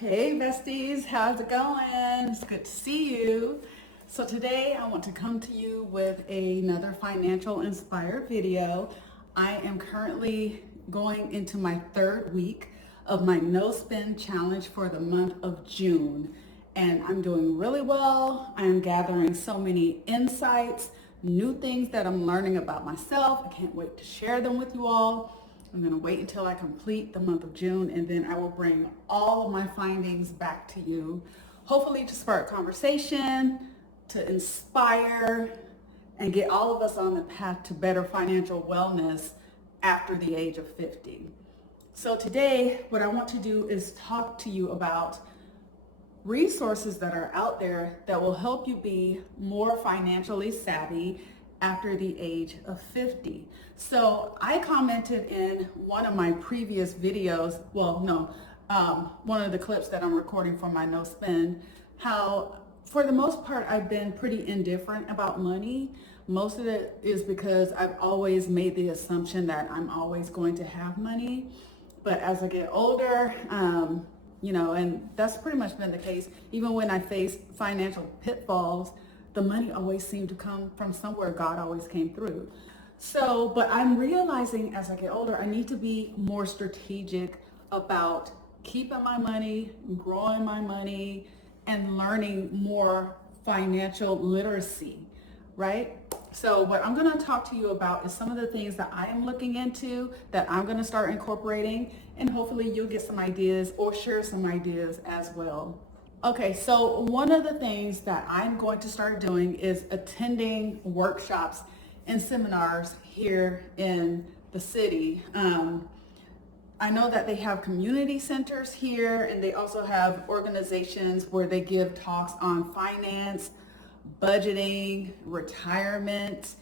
Hey besties, how's it going? It's good to see you. So today I want to come to you with another financial inspired video. I am currently going into my third week of my no spend challenge for the month of June. And I'm doing really well. I'm gathering so many insights, new things that I'm learning about myself. I can't wait to share them with you all. I'm going to wait until I complete the month of June, and then I will bring all of my findings back to you, hopefully to spark conversation, to inspire, and get all of us on the path to better financial wellness after the age of 50. So today, what I want to do is talk to you about resources that are out there that will help you be more financially savvy after the age of 50. So I commented in one of my previous videos, one of the clips that I'm recording for my no spend, how for the most part I've been pretty indifferent about money. Most of it is because I've always made the assumption that I'm always going to have money. But as I get older, and that's pretty much been the case. Even when I face financial pitfalls, the money always seemed to come from somewhere. God always came through. So, but I'm realizing as I get older, I need to be more strategic about keeping my money, growing my money, and learning more financial literacy, right? So what I'm going to talk to you about is some of the things that I am looking into that I'm going to start incorporating, and hopefully you'll get some ideas or share some ideas as well. Okay, so one of the things that I'm going to start doing is attending workshops and seminars here in the city. I know that they have community centers here, and they also have organizations where they give talks on finance, budgeting, retirement.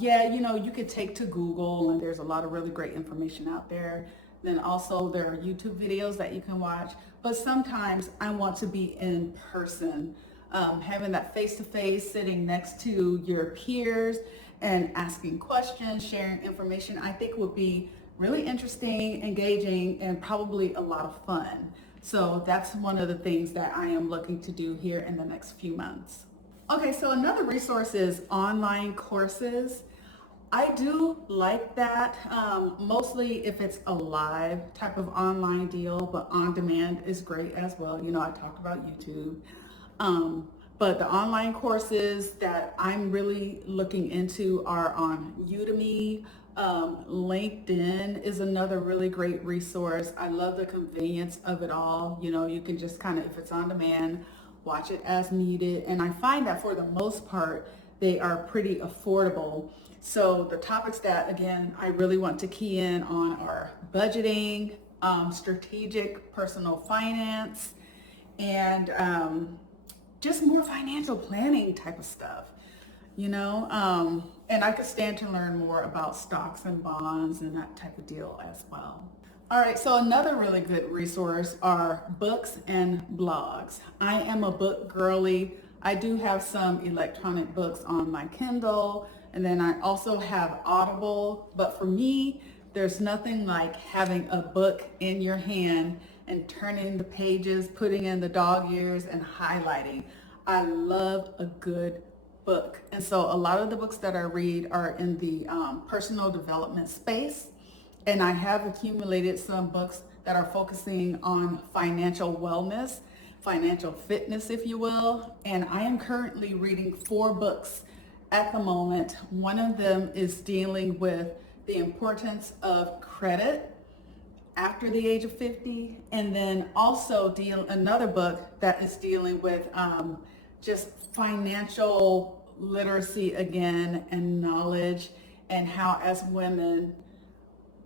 You could take to Google, and there's a lot of really great information out there. Then also there are YouTube videos that you can watch. But sometimes I want to be in person, having that face-to-face, sitting next to your peers and asking questions, sharing information, I think would be really interesting, engaging, and probably a lot of fun. So that's one of the things that I am looking to do here in the next few months. Okay, so another resource is online courses. I do like that, mostly if it's a live type of online deal, but on demand is great as well. I talked about YouTube. But the online courses that I'm really looking into are on Udemy. LinkedIn is another really great resource. I love the convenience of it all. You can just kind of, if it's on demand, watch it as needed. And I find that for the most part, they are pretty affordable. So the topics that, again, I really want to key in on are budgeting, strategic personal finance, and just more financial planning type of stuff, and I could stand to learn more about stocks and bonds and that type of deal as well. All right, so another really good resource are books and blogs. I am a book girly. I do have some electronic books on my Kindle, and then I also have Audible. But for me, there's nothing like having a book in your hand and turning the pages, putting in the dog ears, and highlighting. I love a good book. And so a lot of the books that I read are in the personal development space. And I have accumulated some books that are focusing on financial wellness, financial fitness, if you will. And I am currently reading 4 books at the moment. One of them is dealing with the importance of credit after the age of 50. And then also another book that is dealing with just financial literacy again, and knowledge, and how as women,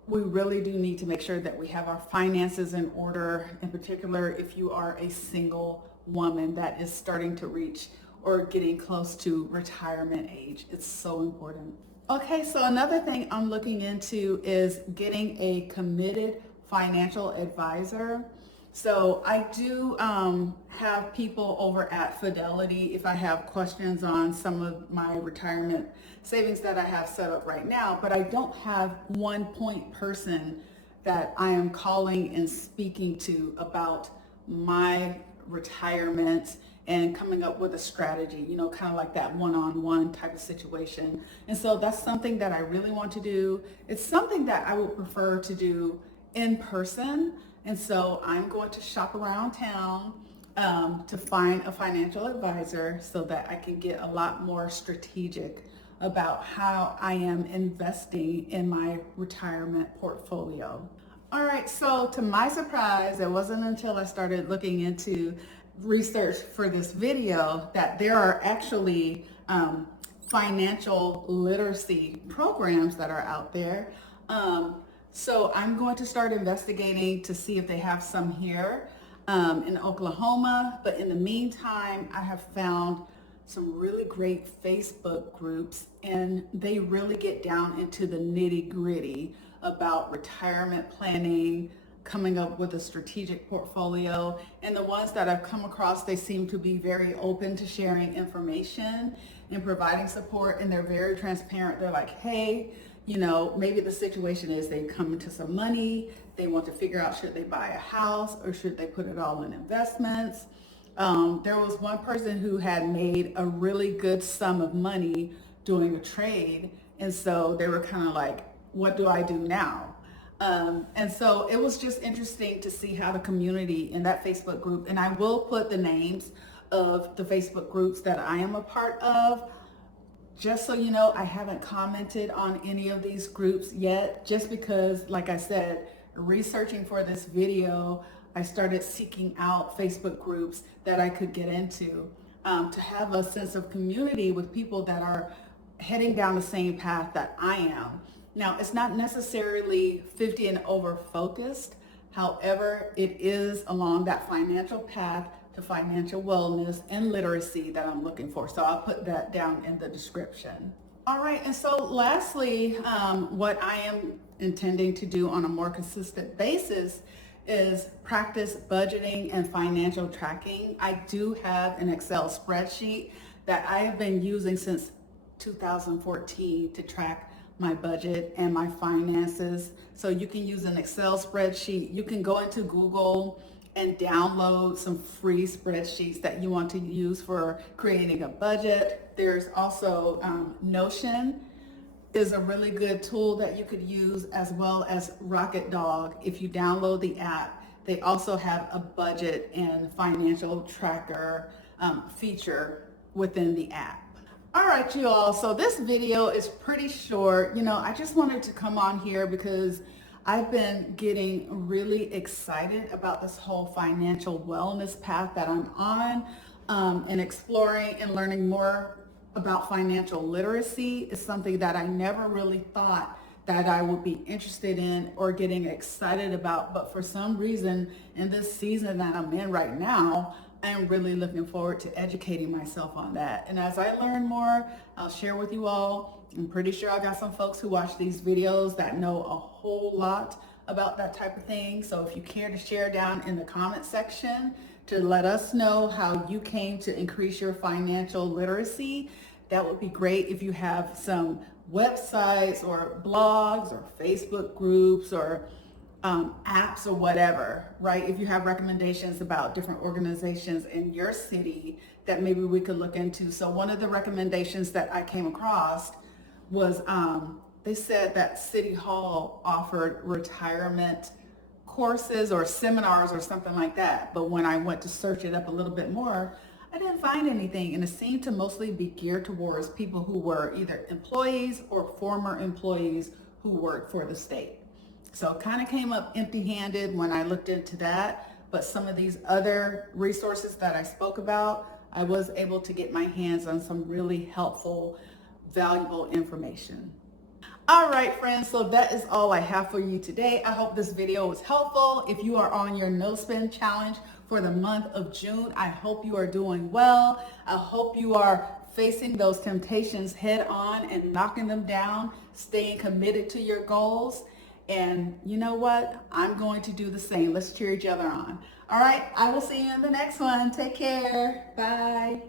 we really do need to make sure that we have our finances in order, in particular if you are a single woman that is starting to reach or getting close to retirement age. It's so important. Okay, so another thing I'm looking into is getting a committed financial advisor. So I do have people over at Fidelity if I have questions on some of my retirement savings that I have set up right now, but I don't have one point person that I am calling and speaking to about my retirement and coming up with a strategy, kind of like that one-on-one type of situation. And so that's something that I really want to do. It's something that I would prefer to do in person. And so I'm going to shop around town to find a financial advisor so that I can get a lot more strategic about how I am investing in my retirement portfolio. All right, so to my surprise, it wasn't until I started looking into research for this video that there are actually financial literacy programs that are out there. So I'm going to start investigating to see if they have some here in Oklahoma. But in the meantime, I have found some really great Facebook groups, and they really get down into the nitty-gritty about retirement planning, coming up with a strategic portfolio. And the ones that I've come across, they seem to be very open to sharing information and providing support, and they're very transparent. They're like, hey, maybe the situation is they come into some money, they want to figure out should they buy a house or should they put it all in investments. There was one person who had made a really good sum of money doing a trade, and so they were kind of like, what do I do now? And so it was just interesting to see how the community in that Facebook group, and I will put the names of the Facebook groups that I am a part of. Just so you know, I haven't commented on any of these groups yet, just because, like I said, researching for this video, I started seeking out Facebook groups that I could get into to have a sense of community with people that are heading down the same path that I am. Now, it's not necessarily 50 and over focused. However, it is along that financial path to financial wellness and literacy that I'm looking for. So I'll put that down in the description. All right, and so lastly, what I am intending to do on a more consistent basis is practice budgeting and financial tracking. I do have an Excel spreadsheet that I have been using since 2014 to track my budget and my finances. So you can use an Excel spreadsheet. You can go into Google and download some free spreadsheets that you want to use for creating a budget. There's also Notion is a really good tool that you could use, as well as Rocket Dog. If you download the app, they also have a budget and financial tracker feature within the app. All right, you all, so this video is pretty short. I just wanted to come on here because I've been getting really excited about this whole financial wellness path that I'm on, and exploring and learning more about financial literacy is something that I never really thought that I would be interested in or getting excited about. But for some reason, in this season that I'm in right now, I am really looking forward to educating myself on that. And as I learn more, I'll share with you all. I'm pretty sure I got some folks who watch these videos that know a whole lot about that type of thing. So if you care to share down in the comment section to let us know how you came to increase your financial literacy, that would be great. If you have some websites or blogs or Facebook groups or apps or whatever, right? If you have recommendations about different organizations in your city that maybe we could look into. So one of the recommendations that I came across was they said that City Hall offered retirement courses or seminars or something like that. But when I went to search it up a little bit more, I didn't find anything, and it seemed to mostly be geared towards people who were either employees or former employees who worked for the state. So it kind of came up empty-handed when I looked into that, but some of these other resources that I spoke about, I was able to get my hands on some really helpful, valuable information. All right, friends, so that is all I have for you today. I hope this video was helpful. If you are on your no spend challenge for the month of June, I hope you are doing well. I hope you are facing those temptations head on and knocking them down, staying committed to your goals. And you know what? I'm going to do the same. Let's cheer each other on. All right, I will see you in the next one. Take care. Bye.